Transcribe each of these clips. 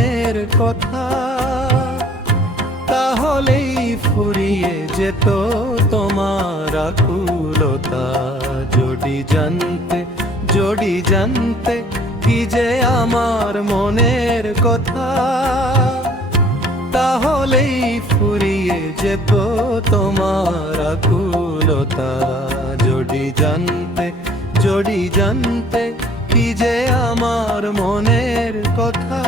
মনের কথা, তাহলেই ফুরিয়ে যেত তোমার আকুলতা। যদি জানতে কি যে আমার মনের কথা, তাহলেই ফুরিয়ে যেত তোমার আকুলতা। যদি জানতে কি যে আমার মনের কথা।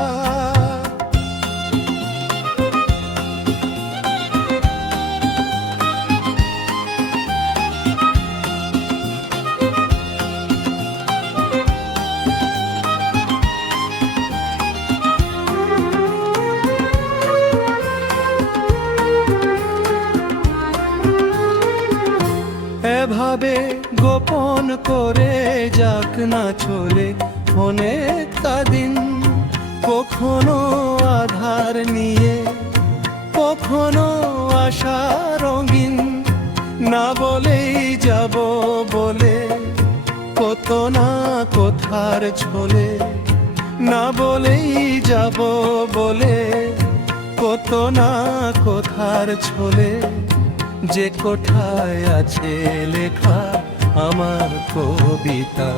এভাবে গোপন করে যাক না চলে অনেকটা দিন, কখনো আধার নিয়ে কখনো আশা রঙিন। না বলেই যাব বলে কত না কথার ছলে, না বলেই যাব বলে কত না কথার ছলে। যে কোথায় আছে লেখা আমার কবিতা।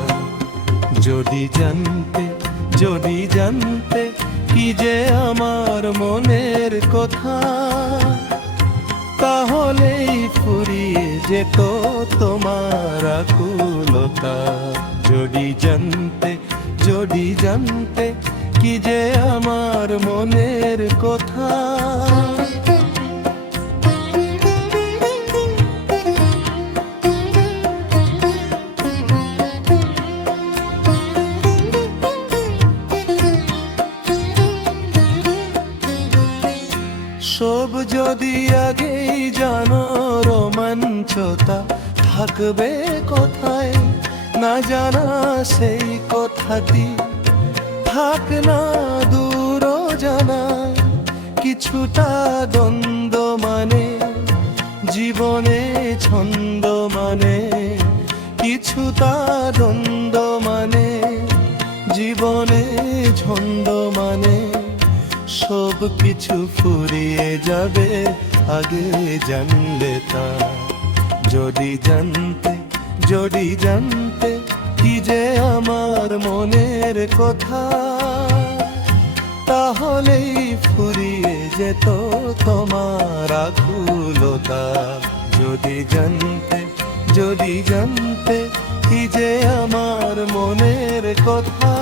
যদি জানতে কি যে আমার মনের কথা, তাহলেই ফুরিয়ে যেত তোমার আকুলতা। যদি জানতে কি যে আমার মনের কথা। সব যদি আগেই জানো রোমাঞ্চতা থাকবে কোথায়, না জানা সেই কথাটি থাক না দূর জানায়। কিছুটা দ্বন্দ্ব মানে জীবনে ছন্দ মানে, কিছুটা দ্বন্দ্ব মানে জীবনে ছন্দ মানে। সব কিছু ফুরিয়ে যাবে আগে জানলে তা। যদি জানতে কি যে আমার মনের কথা, তাহলেই ফুরিয়ে যেত তোমার আকুলতা। যদি জানতে কি যে আমার মনের কথা।